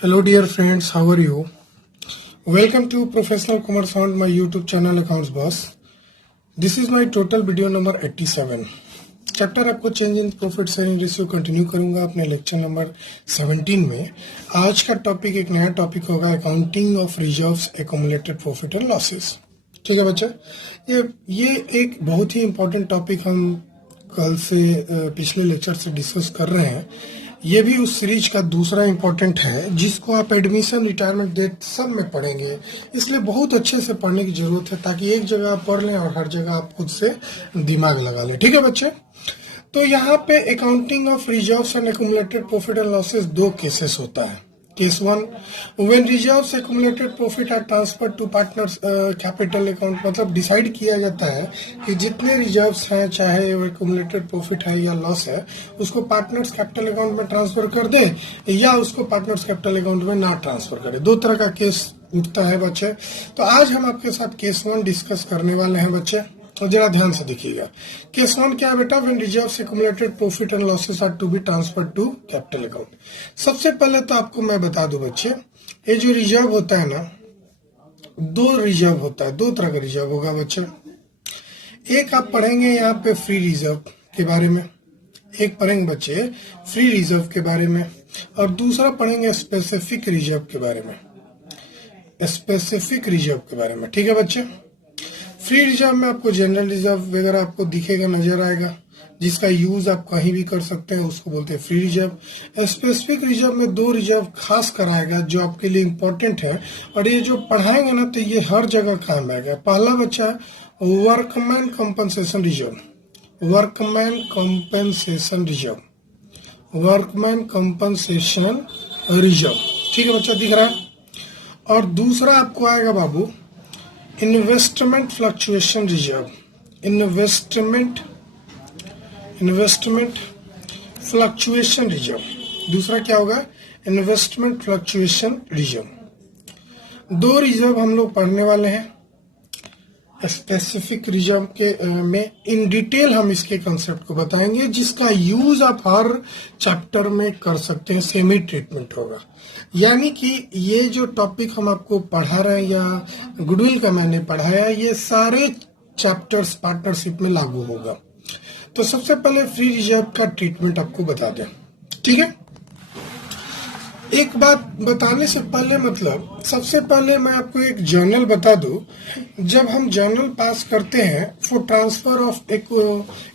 Hello dear friends, how are you? Welcome to Professional Commerce on my YouTube channel Accounts Boss. This is my total video number 87. Chapter आपको change in profit sharing ratio continue करूंगा अपने lecture number 17 में। आज का topic एक नया topic होगा, accounting of reserves, accumulated profit and losses. ठीक है बच्चा, ये एक बहुत ही इंपॉर्टेंट टॉपिक हम कल से पिछले लेक्चर से डिस्कस कर रहे हैं। ये भी उस सीरीज का दूसरा इंपॉर्टेंट है जिसको आप एडमिशन, रिटायरमेंट डेट सब में पढ़ेंगे, इसलिए बहुत अच्छे से पढ़ने की जरूरत है ताकि एक जगह आप पढ़ लें और हर जगह आप खुद से दिमाग लगा लें। ठीक है बच्चे, तो यहाँ पे accounting of reserves and accumulated profit and losses दो केसेस होता है। Case one, when reserves accumulated profit are transfer to partners capital account, मतलब डिसाइड किया जाता है कि जितने रिजर्व्स हैं, चाहे वो एक्यूमुलेटेड प्रॉफिट है या लॉस है, उसको पार्टनर्स कैपिटल अकाउंट में ट्रांसफर कर दे या उसको पार्टनर्स कैपिटल अकाउंट में ना ट्रांसफर करे। दो तरह का केस उठता है बच्चे। तो आज हम आपके साथ केस वन डिस्कस करने वाले हैं बच्चे, तो जरा ध्यान से देखिएगा। केस वन क्या है बेटा? When reserves accumulated profit and losses are to be transferred to capital account. सबसे पहले तो आपको मैं बता दूं बच्चे, ये जो रिजर्व होता है ना, दो रिजर्व होता है, दो तरह का रिजर्व होगा बच्चे। एक आप पढ़ेंगे यहाँ पे फ्री रिजर्व के बारे में, एक पढ़ेंगे बच्चे फ्री रिजर्व के बारे में, और दूसरा पढ़ेंगे स्पेसिफिक रिजर्व के बारे में, स्पेसिफिक रिजर्व के बारे में। ठीक है बच्चे, फ्री रिजर्व में आपको जनरल रिजर्व वगैरह आपको दिखेगा, नजर आएगा, जिसका यूज आप कहीं भी कर सकते हैं, उसको बोलते हैं फ्री रिजर्व। स्पेसिफिक रिजर्व में दो रिजर्व खास कराएगा जो आपके लिए इम्पोर्टेंट है, और ये जो पढ़ाएंगे ना तो ये हर जगह काम आएगा। पहला बच्चा workman compensation reserve, workman compensation reserve, workman compensation reserve. ठीक है बच्चा, दिख रहा है। और दूसरा आपको आएगा बाबू investment fluctuation reserve, investment fluctuation reserve. दूसरा क्या होगा? Investment fluctuation reserve. दो रिजर्व हम लोग पढ़ने वाले हैं। स्पेसिफिक रिजर्व के में इन डिटेल हम इसके कंसेप्ट को बताएंगे, जिसका यूज आप हर चैप्टर में कर सकते हैं, सेमी ट्रीटमेंट होगा। यानी कि ये जो टॉपिक हम आपको पढ़ा रहे हैं या गुडविल का मैंने पढ़ाया, ये सारे चैप्टर्स पार्टनरशिप में लागू होगा। तो सबसे पहले फ्री रिजर्व का ट्रीटमेंट आपको बता दें। ठीक है, एक बात बताने से पहले, मतलब सबसे पहले मैं आपको एक जर्नल बता दूं। जब हम जर्नल पास करते हैं फॉर ट्रांसफर ऑफ एक,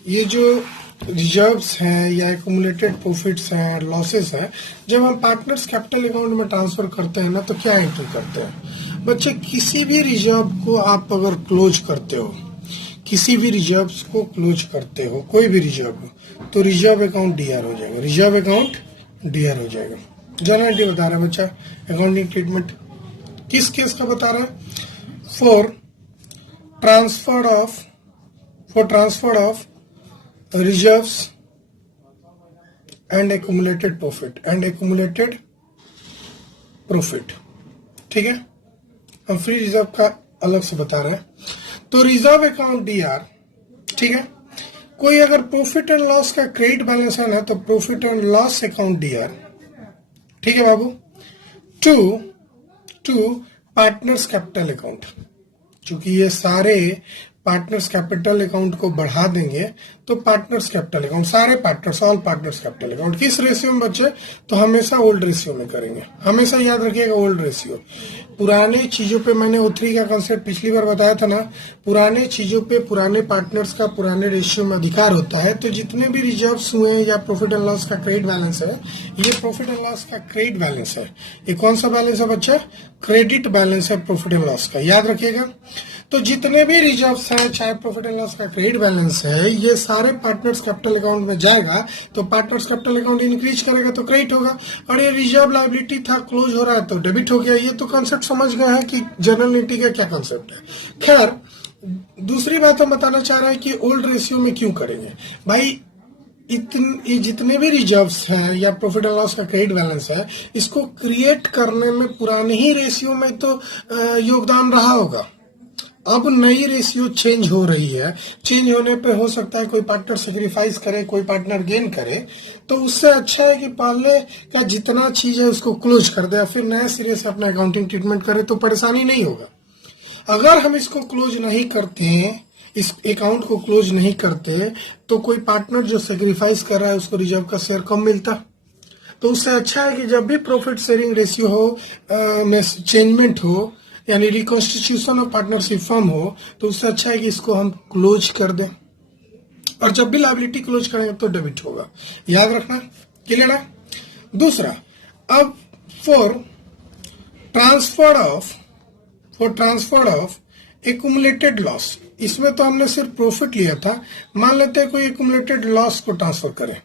ये जो रिजर्व्स हैं या एक्यूमुलेटेड प्रॉफिट्स हैं, लॉसेस हैं, जब हम पार्टनर्स कैपिटल अकाउंट में ट्रांसफर करते हैं ना, तो क्या एंट्री करते हैं बच्चे? किसी भी रिजर्व को आप अगर क्लोज करते हो, किसी भी रिजर्व को क्लोज करते हो, कोई भी रिजर्व हो, तो रिजर्व अकाउंट डीआर हो जाएगा, रिजर्व अकाउंट डीआर हो जाएगा। जनरली बता रहे हैं बच्चा, अकाउंटिंग ट्रीटमेंट किस केस का बता रहे हैं? For transfer of reserves and accumulated profit, ठीक है। हम फ्री रिजर्व का अलग से बता रहे हैं। तो रिजर्व अकाउंट डीआर, ठीक है। कोई अगर प्रॉफिट एंड लॉस का क्रेडिट बैलेंस है ना, तो profit and loss account DR, ठीक है बाबू। टू पार्टनर्स कैपिटल अकाउंट, चूंकि ये सारे पार्टनर्स कैपिटल अकाउंट को बढ़ा देंगे, तो पार्टनर्स कैपिटल अकाउंट, सारे partners, all partners capital account किस रेशियो में बच्चे? तो हमेशा ओल्ड रेशियो में करेंगे, हमेशा याद रखिएगा ओल्ड रेशियो। पुराने चीजों पे मैंने O3 का कंसेप्ट पिछली बार बताया था ना, पुराने चीजों पे पुराने पार्टनर्स का पुराने रेशियो में अधिकार होता है। तो जितने भी रिजर्व्स हुए या प्रॉफिट एंड लॉस का क्रेडिट बैलेंस है, ये प्रॉफिट एंड लॉस का क्रेडिट बैलेंस है। ये कौन सा बैलेंस है बच्चा? क्रेडिट बैलेंस है प्रॉफिट एंड लॉस का, याद रखिएगा। तो जितने भी रिजर्व्स हैं, चाहे प्रॉफिट एंड लॉस का क्रेडिट बैलेंस है, ये सारे पार्टनर्स कैपिटल अकाउंट में जाएगा। तो पार्टनर्स कैपिटल अकाउंट इंक्रीज करेगा तो क्रेडिट होगा, और ये रिजर्व लायबिलिटी था, क्लोज हो रहा है तो डेबिट हो गया। ये तो कंसेप्ट समझ गए हैं कि जनरल एंट्री का क्या कंसेप्ट है। खैर, दूसरी बात हम बताना चाह रहे हैं कि ओल्ड रेशियो में क्यों करेंगे भाई। ये जितने भी रिजर्व्स हैं या प्रॉफिट एंड लॉस का क्रेडिट बैलेंस है, इसको क्रिएट करने में पुराने ही रेशियो में तो योगदान रहा होगा। अब नई रेशियो चेंज हो रही है। चेंज होने पे हो सकता है कोई पार्टनर सेक्रीफाइस करे, कोई पार्टनर गेन करे, तो उससे अच्छा है कि पहले का जितना चीज है उसको क्लोज कर दे, फिर नए सिरे से अपना अकाउंटिंग ट्रीटमेंट करे तो परेशानी नहीं होगा। अगर हम इसको क्लोज नहीं करते हैं, इस अकाउंट को क्लोज नहीं करते, तो कोई पार्टनर जो सेक्रीफाइस कर रहा है उसको रिजर्व का शेयर कम मिलता। तो उससे अच्छा है कि जब भी प्रॉफिट शेयरिंग रेशियो हो में चेंजमेंट हो, यानी रिकॉन्स्टिट्यूशन ऑफ पार्टनरशिप फॉर्म हो, तो उससे अच्छा है कि इसको हम क्लोज कर दें। और जब भी लायबिलिटी क्लोज करेंगे तो डेबिट होगा, याद रखना। क्लियर है? दूसरा, अब for transfer of accumulated loss, इसमें तो हमने सिर्फ प्रॉफिट लिया था, मान लेते हैं कोई एक्यूमुलेटेड लॉस को ट्रांसफर करें,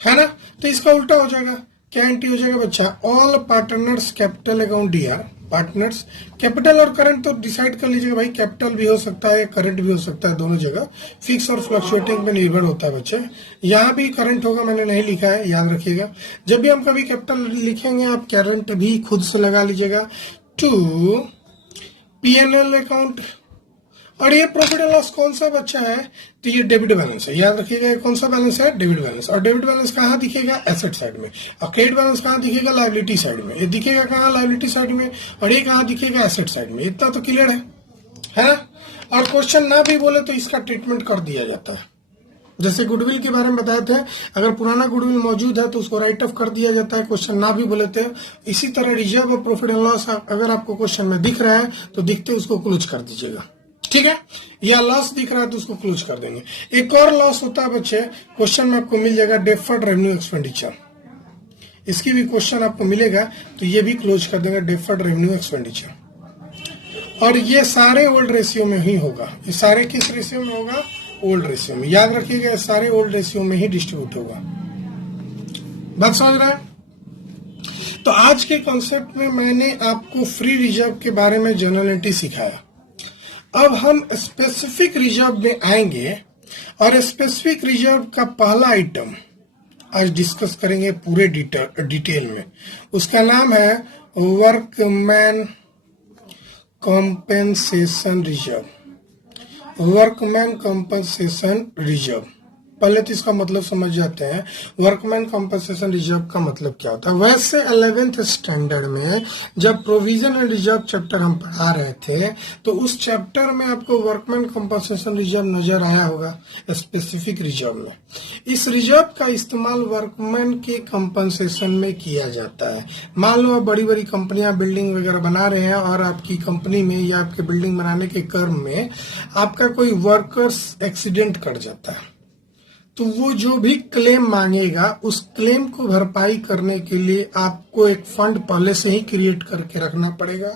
है ना, तो इसका उल्टा हो जाएगा। क्या एंट्री हो जाएगा बच्चा? All partners capital account DR, partners capital और करंट तो डिसाइड कर लीजिएगा भाई, कैपिटल भी हो सकता है करंट भी हो सकता है, दोनों जगह फिक्स और फ्लक्चुएटिंग पे निर्भर होता है बच्चे। यहाँ भी करंट होगा, मैंने नहीं लिखा है, याद रखिएगा। जब भी हम कभी कैपिटल लिखेंगे आप करंट भी खुद से लगा लीजिएगा। टू पीएनएल अकाउंट, और ये प्रॉफिट एंड लॉस कौन सा बच्चा है? तो ये डेबिट बैलेंस है, याद रखिएगा। कौन सा बैलेंस है? Debit balance. और डेबिट बैलेंस कहाँ दिखेगा? एसेट साइड में। और क्रेडिट बैलेंस कहाँ दिखेगा? लायबिलिटी साइड में। ये दिखेगा कहाँ? लायबिलिटी साइड में। और ये कहाँ दिखेगा? एसेट साइड में। इतना तो क्लियर है ना? और क्वेश्चन ना भी बोले तो इसका ट्रीटमेंट कर दिया जाता है। जैसे गुडविल के बारे में बताए थे, अगर पुराना गुडविल मौजूद है तो उसको राइट ऑफ कर दिया जाता है, क्वेश्चन ना भी बोले थे। इसी तरह रिजर्व और प्रॉफिट एंड लॉस अगर आपको क्वेश्चन में दिख रहा है तो दिखते उसको क्लोज कर दीजिएगा, ठीक है? या लॉस दिख रहा है तो उसको क्लोज कर देंगे। एक और लॉस होता है बच्चे, क्वेश्चन में आपको मिल जाएगा डेफर्ड रेवेन्यू एक्सपेंडिचर, इसकी भी क्वेश्चन आपको मिलेगा तो ये भी क्लोज कर देंगे, डेफर्ड रेवेन्यू एक्सपेंडिचर। और ये सारे ओल्ड रेशियो में ही होगा। ये सारे किस रेशियो में होगा? ओल्ड रेशियो में। याद रखिएगा सारे ओल्ड रेशियो में ही डिस्ट्रीब्यूट होगा। बात समझ रहे हैं? तो आज के कॉन्सेप्ट में मैंने आपको फ्री रिजर्व के बारे में जनरलिटी सिखाया। अब हम स्पेसिफिक रिजर्व में आएंगे और स्पेसिफिक रिजर्व का पहला आइटम आज डिस्कस करेंगे पूरे डिटेल में। उसका नाम है workman compensation reserve. Workman compensation reserve, पहले तो इसका मतलब समझ जाते हैं। वर्कमैन कॉम्पेंसेशन रिजर्व का मतलब क्या होता है? वैसे 11th स्टैंडर्ड में जब प्रोविजन एंड रिजर्व चैप्टर हम पढ़ा रहे थे तो उस चैप्टर में आपको वर्कमैन कॉम्पेंसेशन रिजर्व नजर आया होगा स्पेसिफिक रिजर्व में। इस रिजर्व का इस्तेमाल वर्कमैन के कॉम्पेंसेशन में किया जाता है। मान लो आप बड़ी बड़ी कंपनियां बिल्डिंग वगैरह बना रहे हैं और आपकी कंपनी में या आपके बिल्डिंग बनाने के क्रम में आपका कोई वर्कर्स एक्सीडेंट कर जाता है, तो वो जो भी क्लेम मांगेगा उस क्लेम को भरपाई करने के लिए आपको एक फंड पहले से ही क्रिएट करके रखना पड़ेगा।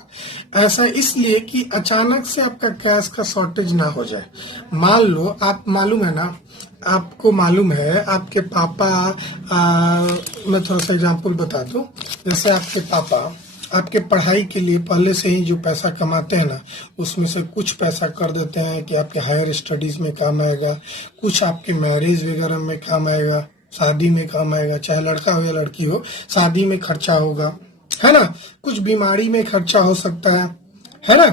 ऐसा इसलिए कि अचानक से आपका कैश का शॉर्टेज ना हो जाए। मान लो आप, मालूम है ना, आपको मालूम है आपके पापा, मैं थोड़ा सा एग्जांपल बता दूं। जैसे आपके पापा आपके पढ़ाई के लिए पहले से ही जो पैसा कमाते हैं ना, उसमें से कुछ पैसा कर देते हैं कि आपके हायर स्टडीज में काम आएगा, कुछ आपके मैरिज वगैरह में काम आएगा, शादी में काम आएगा, चाहे लड़का हो या लड़की हो, शादी में खर्चा होगा, है ना, कुछ बीमारी में खर्चा हो सकता है ना,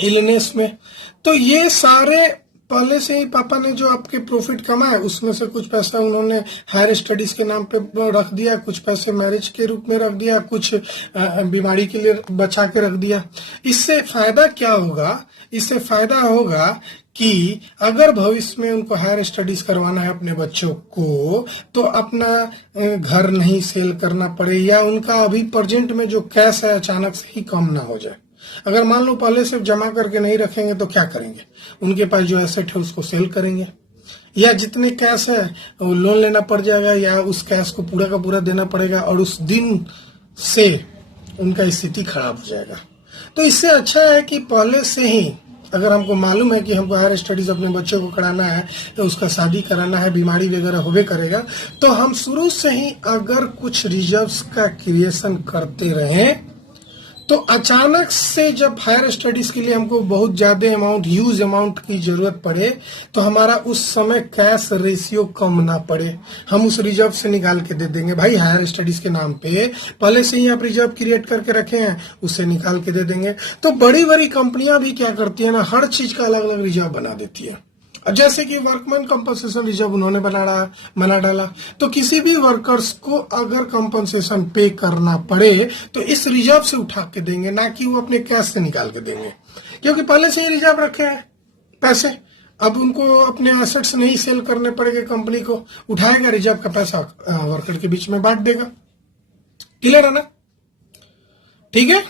इलनेस में। तो ये सारे पहले से ही पापा ने जो आपके प्रॉफिट कमाए उसमें से कुछ पैसा उन्होंने हायर स्टडीज के नाम पे रख दिया, कुछ पैसे मैरिज के रूप में रख दिया, कुछ बीमारी के लिए बचा के रख दिया। इससे फायदा क्या होगा? इससे फायदा होगा कि अगर भविष्य में उनको हायर स्टडीज करवाना है अपने बच्चों को, तो अपना घर नहीं सेल करना पड़े, या उनका अभी प्रेजेंट में जो कैश है अचानक से ही कम ना हो जाए। अगर मान लो पहले से जमा करके नहीं रखेंगे तो क्या करेंगे? उनके पास जो एसेट है उसको सेल करेंगे, या जितने कैश है वो लोन लेना पड़ जाएगा, या उस कैश को पूरा का पूरा देना पड़ेगा और उस दिन से उनका स्थिति खराब हो जाएगा। तो इससे अच्छा है कि पहले से ही, अगर हमको मालूम है कि हमको हायर स्टडीज अपने बच्चों को कराना है, तो उसका शादी कराना है, बीमारी वगैरह होवे करेगा, तो हम शुरू से ही अगर कुछ रिजर्व्स का क्रिएशन करते रहें तो अचानक से जब हायर स्टडीज के लिए हमको बहुत ज्यादा अमाउंट, ह्यूज अमाउंट की जरूरत पड़े, तो हमारा उस समय कैश रेशियो कम ना पड़े, हम उस रिजर्व से निकाल के दे देंगे। भाई हायर स्टडीज के नाम पे पहले से ही आप रिजर्व क्रिएट करके रखे हैं, उससे निकाल के दे देंगे। तो बड़ी बड़ी कंपनियां भी क्या करती है ना, हर चीज का अलग अलग रिजर्व बना देती है। जैसे कि वर्कमैन कंपनसेशन रिजर्व उन्होंने बना डाला, तो किसी भी वर्कर्स को अगर कंपनसेशन पे करना पड़े तो इस रिजर्व से उठा के देंगे, ना कि वो अपने कैश से निकाल के देंगे, क्योंकि पहले से ही रिजर्व रखे हैं पैसे। अब उनको अपने एसेट्स नहीं सेल करने पड़ेंगे, कंपनी को उठाएगा, रिजर्व का पैसा वर्कर के बीच में बांट देगा। क्लियर है ना? ठीक है।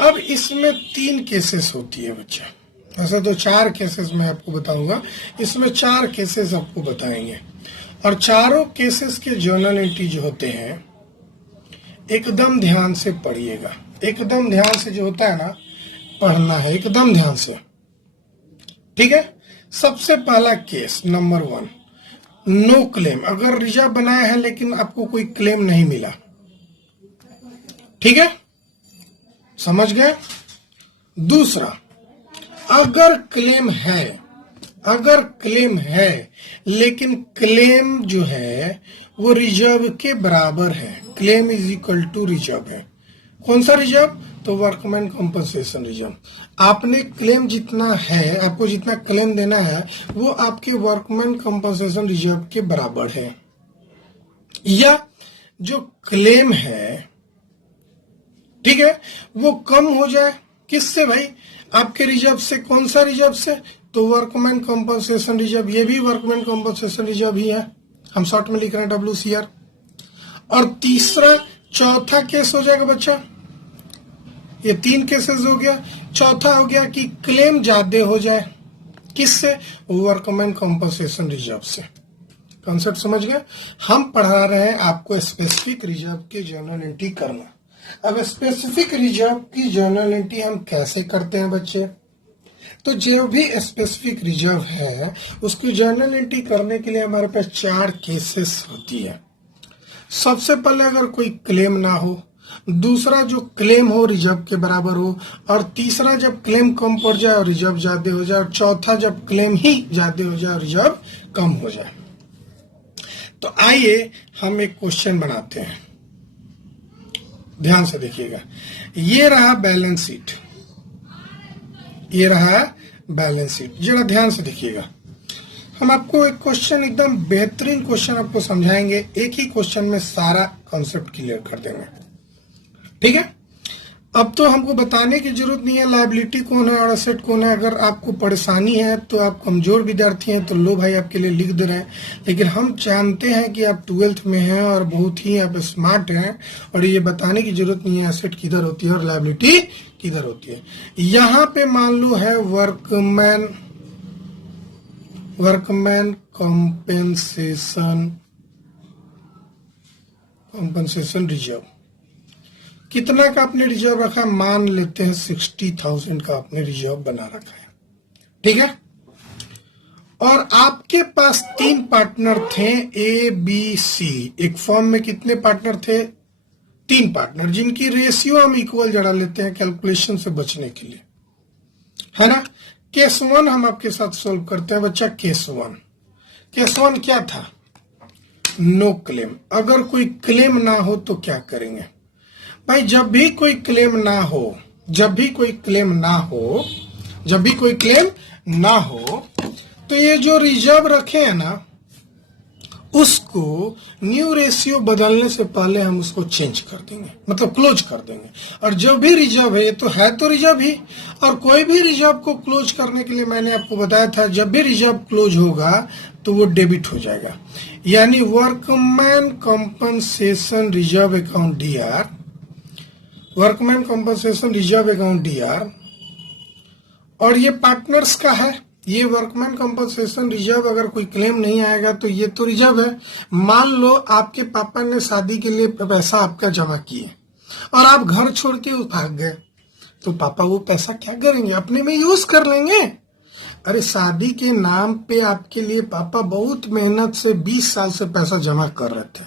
अब इसमें 3 केसेस होती है बच्चे, वैसे तो 4 केसेस मैं आपको बताऊंगा, इसमें 4 केसेस आपको बताएंगे। और चारों केसेस के जर्नल एंट्री जो होते हैं एकदम ध्यान से पढ़िएगा, एकदम ध्यान से जो होता है ना पढ़ना है, एकदम ध्यान से। ठीक है। सबसे पहला केस नंबर 1, नो क्लेम। अगर रिजर्व बनाया है लेकिन आपको कोई क्लेम नहीं मिला, ठीक है, समझ गए। दूसरा, अगर क्लेम है लेकिन क्लेम जो है वो रिजर्व के बराबर है, claim is equal to reserve है। कौन सा रिजर्व? तो वर्कमैन कंपनसेशन रिजर्व। आपने क्लेम जितना है, आपको जितना क्लेम देना है वो आपके वर्कमैन कंपनसेशन रिजर्व के बराबर है। या जो क्लेम है, ठीक है, वो कम हो जाए, किससे भाई? आपके रिजर्व से। कौन सा रिजर्व से? तो वर्कमैन कंपनसेशन रिजर्व। ये भी वर्कमैन कंपनसेशन रिजर्व ही है, हम शॉर्ट में लिख रहे हैं WCR। और तीसरा, चौथा केस हो जाएगा बच्चा, ये 3 केसेस हो गया। चौथा हो गया कि क्लेम ज्यादा हो जाए, किससे? वर्कमैन कंपनसेशन रिजर्व से। कॉन्सेप्ट समझ गए? हम पढ़ा रहे हैं आपको स्पेसिफिक रिजर्व की जर्नल एंट्री करना। अब स्पेसिफिक रिजर्व की जर्नल एंट्री हम कैसे करते हैं बच्चे? तो जो भी स्पेसिफिक रिजर्व है उसकी जर्नल एंट्री करने के लिए हमारे पास 4 केसेस होती है। सबसे पहले अगर कोई क्लेम ना हो, दूसरा जो क्लेम हो रिजर्व के बराबर हो, और तीसरा जब क्लेम कम पड़ जाए और रिजर्व ज्यादा हो जाए, और चौथा जब क्लेम ही ज्यादा हो जाए और रिजर्व कम हो जाए। तो आइए हम एक क्वेश्चन बनाते हैं, ध्यान से देखिएगा। ये रहा बैलेंस शीट, ये रहा बैलेंस शीट, जरा ध्यान से देखिएगा। हम आपको एक क्वेश्चन, एकदम बेहतरीन क्वेश्चन आपको समझाएंगे, एक ही क्वेश्चन में सारा कॉन्सेप्ट क्लियर कर देंगे। ठीक है। अब तो हमको बताने की जरूरत नहीं है लायबिलिटी कौन है और एसेट कौन है। अगर आपको परेशानी है तो आप कमजोर विद्यार्थी हैं तो लो भाई आपके लिए लिख दे रहे हैं, लेकिन हम जानते हैं कि आप 12th में हैं और बहुत ही आप स्मार्ट हैं, और ये बताने की जरूरत नहीं है एसेट किधर होती है और लायबिलिटी किधर होती है। यहाँ पे मान लो है वर्कमैन कंपनसेशन रिजर्व। कितना का आपने रिजर्व रखा? मान लेते हैं 60,000 का आपने रिजर्व बना रखा है, ठीक है। और आपके पास 3 पार्टनर थे, ABC। एक फॉर्म में कितने पार्टनर थे? 3 पार्टनर, जिनकी रेशियो हम इक्वल जड़ा लेते हैं कैलकुलेशन से बचने के लिए, है ना। केस 1 हम आपके साथ सोल्व करते हैं बच्चा। केस 1 क्या था? No claim. अगर कोई क्लेम ना हो तो क्या करेंगे भाई? जब भी कोई क्लेम ना हो तो ये जो रिजर्व रखे हैं ना, उसको न्यू रेशियो बदलने से पहले हम उसको चेंज कर देंगे, मतलब क्लोज कर देंगे। और जब भी रिजर्व है, तो है तो रिजर्व ही, और कोई भी रिजर्व को क्लोज करने के लिए मैंने आपको बताया था, जब भी रिजर्व क्लोज होगा तो वो डेबिट हो जाएगा। यानी workman compensation reserve account DR, workman compensation reserve account DR, और ये पार्टनर्स का है। ये वर्कमैन कंपनसेशन रिजर्व, अगर कोई क्लेम नहीं आएगा तो ये तो रिजर्व है। मान लो आपके पापा ने शादी के लिए पैसा आपका जमा किए और आप घर छोड़ के भाग गए, तो पापा वो पैसा क्या करेंगे? अपने में यूज कर लेंगे। अरे शादी के नाम पे आपके लिए पापा बहुत मेहनत से 20 साल से पैसा जमा कर रहे थे।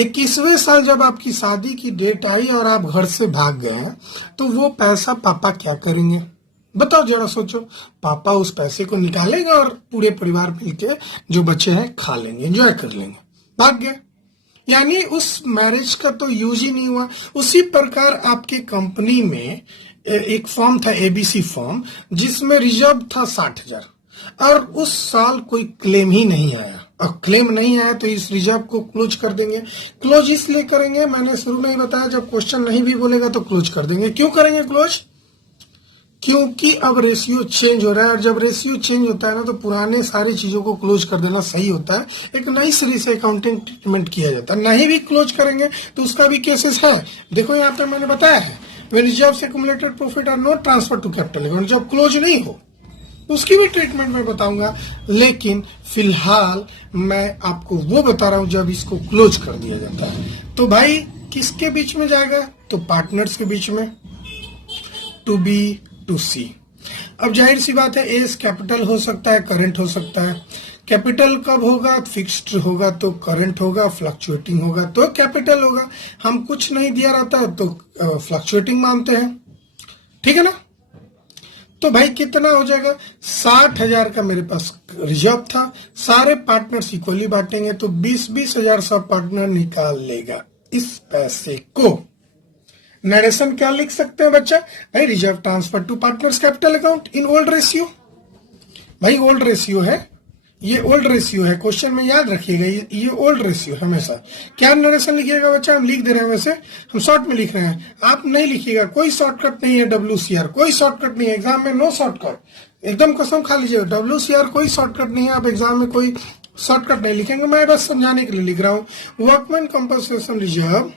21वें साल जब आपकी शादी की डेट आई और आप घर से भाग गए हैं, तो वो पैसा पापा क्या करेंगे? बताओ जरा सोचो। पापा उस पैसे को निकालेंगे और पूरे परिवार मिलके जो बच्चे हैं खा लेंगे, एंजॉय कर लेंगे। भाग गए, यानी उस मैरिज का तो यूज ही नहीं हुआ। उसी प्रकार आपके कंपनी में एक फॉर्म था, एबीसी फॉर्म, जिसमें रिजर्व था 60,000 और उस साल कोई क्लेम ही नहीं आया। और क्लेम नहीं आया तो इस रिजर्व को क्लोज कर देंगे। क्लोज इसलिए करेंगे, मैंने शुरू में ही बताया, जब क्वेश्चन नहीं भी बोलेगा तो क्लोज कर देंगे। क्यों करेंगे क्लोज? क्योंकि अब रेशियो चेंज हो रहा है, और जब रेशियो चेंज होता है ना, तो पुराने सारी चीजों को क्लोज कर देना सही होता है। एक नई सिरे से अकाउंटिंग ट्रीटमेंट किया जाता है। नहीं भी क्लोज करेंगे तो उसका भी केसेस है। देखो यहाँ पे मैंने बताया है, when reserves accumulated profit are not transferred to capital account, जब क्लोज नहीं हो उसकी भी ट्रीटमेंट मैं बताऊंगा। लेकिन फिलहाल मैं आपको वो बता रहा हूं जब इसको क्लोज कर दिया जाता है। तो भाई किसके बीच में जाएगा? तो पार्टनर्स के बीच में, टू बी टू सी। अब जाहिर सी बात है, एस कैपिटल हो सकता है, करंट हो सकता है। कैपिटल कब होगा? फिक्स्ड होगा तो करंट होगा, फ्लक्चुएटिंग होगा तो कैपिटल होगा। हम कुछ नहीं दिया रहता तो फ्लक्चुएटिंग मानते हैं, ठीक है ना? तो भाई कितना हो जाएगा? 60,000 का मेरे पास रिजर्व था, सारे पार्टनर्स इक्वली बांटेंगे तो 20-20 हजार सब पार्टनर निकाल लेगा इस पैसे को। नरेशन क्या लिख सकते हैं बच्चा? भाई reserve transfer to partners capital account in old ratio. भाई ओल्ड रेशियो है, ये ओल्ड रेशियो है, क्वेश्चन में याद रखिएगा, ये ओल्ड रेशियो हमेशा। क्या नरेशन लिखिएगा बच्चा? हम लिख दे रहे हैं, वैसे हम शॉर्ट में लिख रहे हैं, आप नहीं लिखिएगा। कोई शॉर्टकट नहीं है WCR, कोई शॉर्टकट नहीं है एग्जाम में, नो शॉर्टकट। एकदम कसम खा लीजिएगा, WCR कोई शॉर्टकट नहीं है। आप एग्जाम में कोई शॉर्टकट नहीं लिखेंगे, मैं बस समझाने के लिए लिख रहा हूँ। Workman compensation reserve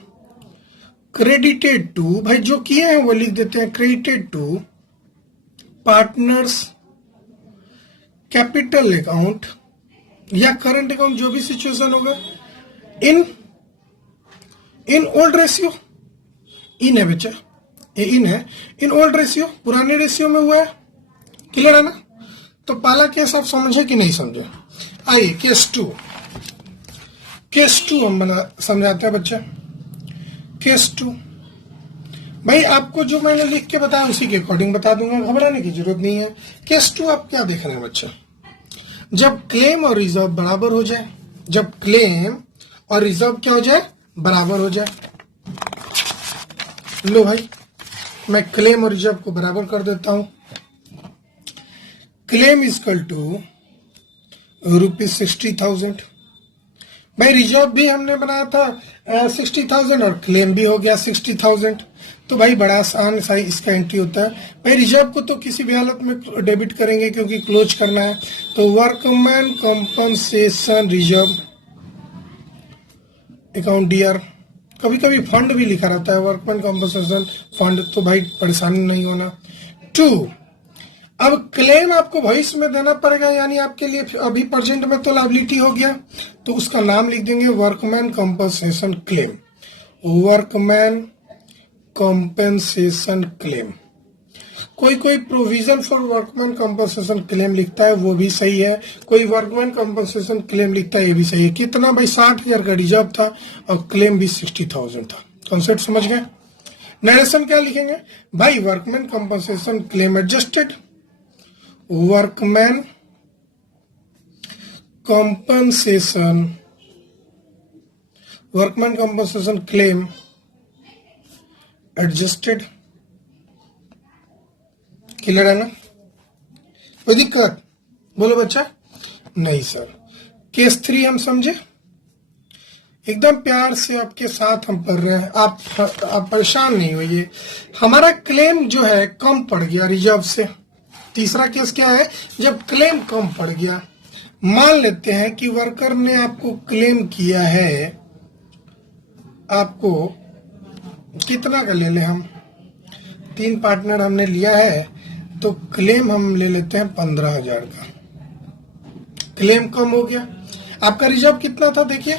credited to, भाई जो किए हैं वो लिख देते हैं, credited to partners capital account या करंट अकाउंट, जो भी सिचुएशन होगा, इन ओल्ड रेशियो। इन है बच्चा, ये इन है, इन ओल्ड रेशियो, पुराने रेशियो में हुआ है। क्लियर है ना? तो पहला केस आप समझे कि नहीं समझे? आइए केस टू हम समझाते हैं बच्चा। केस 2, भाई आपको जो मैंने लिख के बताया उसी के अकॉर्डिंग बता दूंगा, घबराने की जरूरत नहीं है। केस 2 आप क्या देख रहे हैं बच्चा? जब क्लेम और रिजर्व बराबर हो जाए, जब क्लेम और रिजर्व क्या हो जाए? बराबर हो जाए। लो भाई, मैं क्लेम और रिजर्व को बराबर कर देता हूं। Claim equal to ₹60,000। भाई रिजर्व भी हमने बनाया था 60,000 और क्लेम भी हो गया 60,000। तो भाई बड़ा आसान सा इसका एंट्री होता है। भाई रिजर्व को तो किसी भी हालत में डेबिट करेंगे क्योंकि क्लोज करना है। तो workman compensation reserve account D R, कभी कभी फंड भी लिखा रहता है, वर्कमैन कंपनसेशन फंड, तो भाई परेशानी नहीं होना। 2, अब क्लेम आपको भविष्य में देना पड़ेगा, यानी आपके लिए अभी प्रेजेंट में तो लायबिलिटी हो गया, तो उसका नाम लिख देंगे workman compensation claim. Workman compensation claim. कोई provision for workman compensation claim लिखता है, वो भी सही है। कोई वर्कमैन कंपनसेशन क्लेम लिखता है, ये भी सही है। कितना भाई? 60,000 का रिजर्व था और क्लेम भी 60,000 था। कॉन्सेप्ट समझ गए? नरेशन क्या लिखेंगे? भाई workman compensation claim adjusted, workman compensation claim adjusted. Clear है ना? कोई दिक्कत? बोलो बच्चा। नहीं सर। केस 3 हम समझे, एकदम प्यार से आपके साथ हम पढ़ रहे हैं, आप परेशान नहीं होइए। हमारा क्लेम जो है कम पड़ गया रिजर्व से। तीसरा केस क्या है? जब क्लेम कम पड़ गया, मान लेते हैं कि वर्कर ने आपको क्लेम किया है, आपको कितना का ले ले हम, 3 पार्टनर हमने लिया है, तो क्लेम हम ले लेते हैं 15,000 का। क्लेम कम हो गया। आपका रिजर्व कितना था? देखिए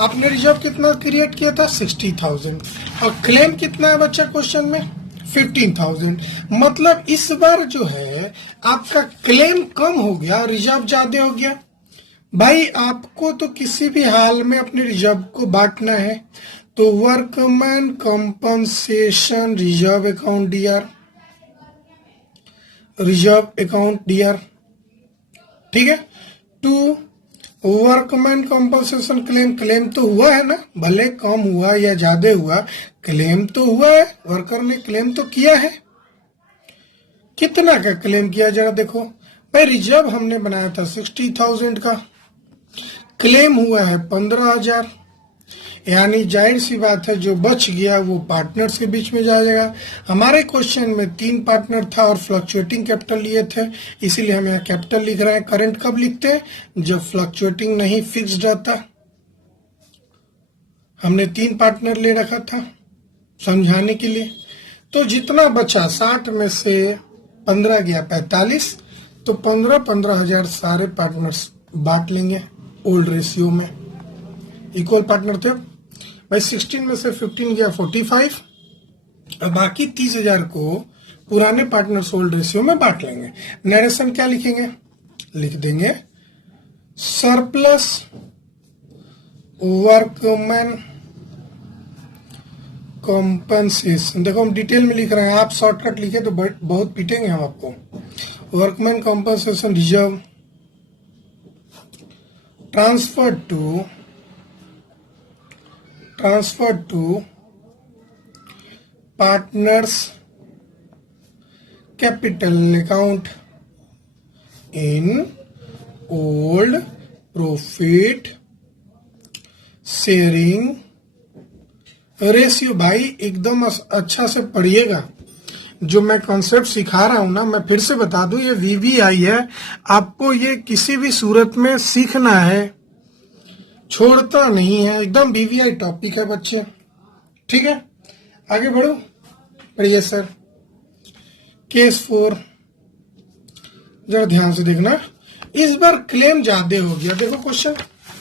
आपने रिजर्व कितना क्रिएट किया था? 60,000। और क्लेम कितना है बच्चा क्वेश्चन में? 15,000। मतलब इस बार जो है आपका क्लेम कम हो गया, रिजर्व ज्यादा हो गया। भाई आपको तो किसी भी हाल में अपने रिजर्व को बांटना है, तो workman compensation reserve account DR, reserve account DR, ठीक है। To workman compensation claim, claim तो हुआ है ना, भले कम हुआ या ज्यादा हुआ, क्लेम तो हुआ है, वर्कर ने क्लेम तो किया है। कितना का क्लेम किया जरा देखो भाई। रिजर्व हमने बनाया था 60,000 का, क्लेम हुआ है 15,000, यानी जाहिर सी बात है जो बच गया वो पार्टनर्स के बीच में जाएगा। हमारे क्वेश्चन में 3 पार्टनर था और फ्लक्चुएटिंग कैपिटल लिए थे, इसीलिए हम यहाँ कैपिटल लिख रहे हैं। करंट कब लिखते हैं? जब फ्लक्चुएटिंग नहीं फिक्स्ड रहता। हमने 3 पार्टनर ले रखा था समझाने के लिए। तो जितना बचा 60 में से 15 गया 45, तो 15,000 सारे पार्टनर्स बांट लेंगे ओल्ड रेशियो में। इक्वल पार्टनर थे भाई। 16 में से 15 गया 45, और बाकी 30,000 को पुराने पार्टनर्स ओल्ड रेशियो में बांट लेंगे। नरेशन क्या लिखेंगे? लिख देंगे सरप्लस वर्कमैन कंपनसेशन। देखो हम डिटेल में लिख रहे हैं, आप शॉर्टकट लिखे तो बहुत पीटेंगे हम आपको। Workman compensation reserve transfer to partners capital account in old profit sharing ratio. भाई एकदम अच्छा से पढ़िएगा, जो मैं कॉन्सेप्ट सिखा रहा हूं ना, मैं फिर से बता दूं, ये वीवीआई है, आपको ये किसी भी सूरत में सीखना है, छोड़ता नहीं है, एकदम वीवीआई टॉपिक है बच्चे, ठीक है। आगे बढ़ो, पढ़िए सर। केस 4 जरा ध्यान से देखना, इस बार क्लेम ज्यादा हो गया। देखो क्वेश्चन,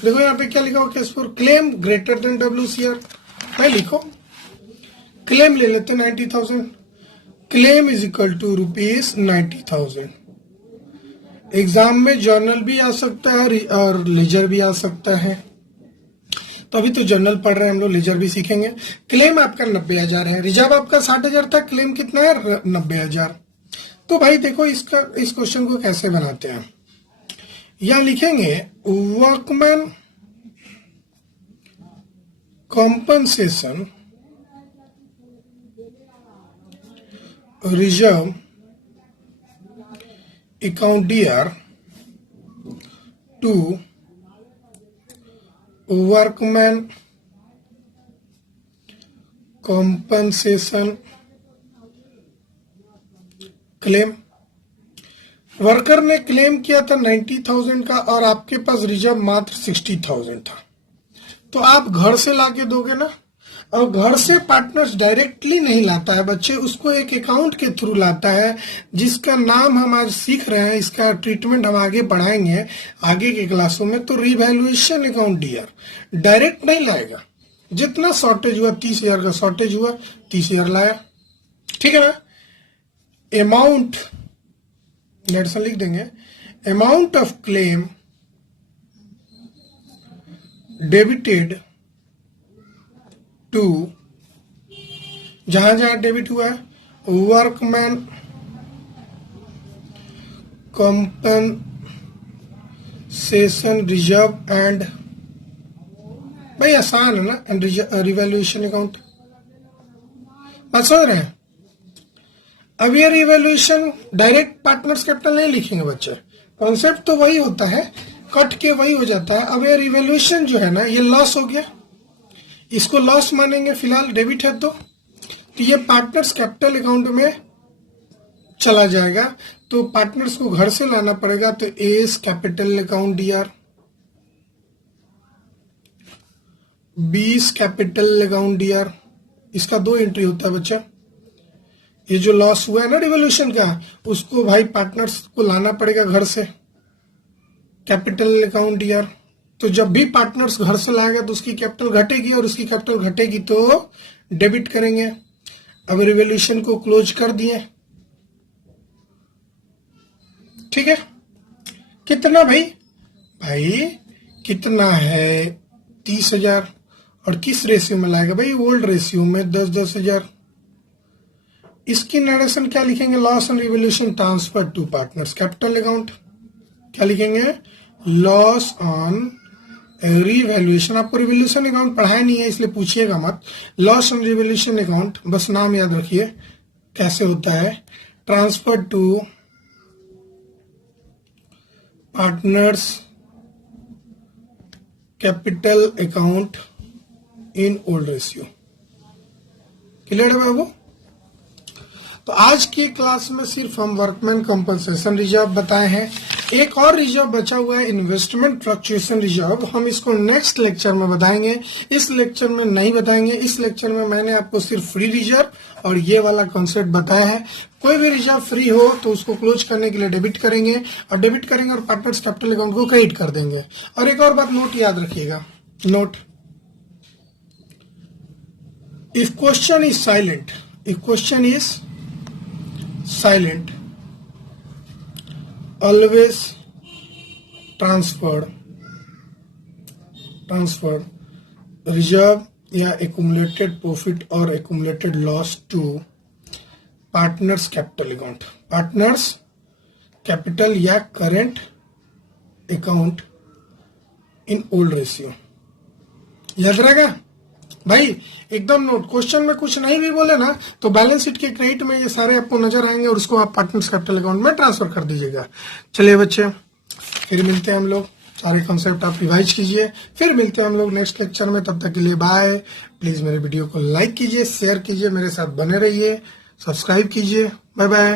देखो यहाँ पे क्या लिखा हो, case 4 claim greater than WCR। मैं लिखो क्लेम ले लेते 90,000, claim is equal to ₹90,000। Exam में जर्नल भी आ सकता है और लेजर भी आ सकता है, तो अभी तो जर्नल पढ़ रहे हैं हम लोग, लेजर भी सीखेंगे। क्लेम आपका 90,000 है, रिजर्व आपका 60,000 था, क्लेम कितना है 90,000। तो भाई देखो इस क्वेश्चन को कैसे बनाते हैं, या लिखेंगे workman compensation reserve account DR to workman compensation claim. Worker ने क्लेम किया था 90,000 का और आपके पास रिजर्व मात्र 60,000 था, तो आप घर से लाके दोगे ना, और घर से पार्टनर्स डायरेक्टली नहीं लाता है बच्चे, उसको एक अकाउंट के थ्रू लाता है, जिसका नाम हम आज सीख रहे हैं, इसका ट्रीटमेंट हम आगे बढ़ाएंगे आगे के क्लासों में। तो रिवैल्यूएशन अकाउंट डीआर डायरेक्ट नहीं लाएगा, जितना शॉर्टेज हुआ 30,000 का शॉर्टेज हुआ 30,000 लाया, ठीक है ना। अमाउंट लेट्स लिख देंगे, amount of claim debited to, जहां जहां डेबिट हुआ है, वर्कमैन कंपनसेशन रिजर्व एंड, भाई आसान है ना, एंड रिवैल्यूएशन अकाउंट। बात समझ रहे हैं? अब ये रिवैल्यूएशन डायरेक्ट पार्टनर्स कैपिटल नहीं लिखेंगे बच्चे, कॉन्सेप्ट तो वही होता है, कट के वही हो जाता है। अब ये रिवैल्यूएशन जो है ना, ये लॉस हो गया, इसको लॉस मानेंगे, फिलहाल डेबिट है तो ये पार्टनर्स कैपिटल अकाउंट में चला जाएगा, तो पार्टनर्स को घर से लाना पड़ेगा, तो एस कैपिटल अकाउंट डीआर, बीस कैपिटल अकाउंट डीआर, इसका 2 एंट्री होता है बच्चा। ये जो लॉस हुआ है ना रिवॉल्यूशन का, उसको भाई पार्टनर्स को लाना पड़ेगा घर से, कैपिटल अकाउंट डीआर। तो जब भी पार्टनर्स घर से लाएगा तो उसकी कैपिटल घटेगी, और उसकी कैपिटल घटेगी तो डेबिट करेंगे। अब रिवॉल्यूशन को क्लोज कर दिए, ठीक है। कितना भाई, कितना है 30,000, और किस रेशियो में लाएगा भाई, ओल्ड रेशियो में 10,000। इसकी नरेशन क्या लिखेंगे, loss on revolution transfer to partners capital account. क्या लिखेंगे, लॉस ऑन रिवैल्यूएशन। आपको रिवॉल्यूशन अकाउंट पढ़ाया नहीं है इसलिए पूछिएगा मत। लॉस ऑन रिवॉल्यूशन अकाउंट, बस नाम याद रखिए कैसे होता है, transfer to partners capital account in old ratio. Clear है बाबू। तो आज की क्लास में सिर्फ हम वर्कमैन कंपनसेशन रिजर्व बताए हैं। एक और रिजर्व बचा हुआ है, इन्वेस्टमेंट फ्लक्चुएशन रिजर्व। हम इसको नेक्स्ट लेक्चर में बताएंगे, इस लेक्चर में नहीं बताएंगे। इस लेक्चर में मैंने आपको सिर्फ फ्री रिजर्व और ये वाला कॉन्सेप्ट बताया है। कोई भी रिजर्व फ्री हो तो उसको क्लोज करने के लिए डेबिट करेंगे और पार्टनर्स कैपिटल अकाउंट को क्रेडिट कर देंगे। और एक और बात नोट याद रखिएगा, note, if question is silent, always transfer reserve या accumulated profit और accumulated loss to partners capital account, partners capital या current account in old ratio। याद रहेगा भाई, एकदम नोट। क्वेश्चन में कुछ नहीं भी बोले ना तो बैलेंस शीट के क्रेडिट में ये सारे आपको नजर आएंगे और उसको आप पार्टनर्स कैपिटल अकाउंट में ट्रांसफर कर दीजिएगा। चलिए बच्चे, फिर मिलते हैं हम लोग, सारे कॉन्सेप्ट आप रिवाइज कीजिए, फिर मिलते हैं हम लोग नेक्स्ट लेक्चर में। तब तक के लिए बाय। प्लीज मेरे वीडियो को लाइक कीजिए, शेयर कीजिए, मेरे साथ बने रहिए, सब्सक्राइब कीजिए। Bye bye.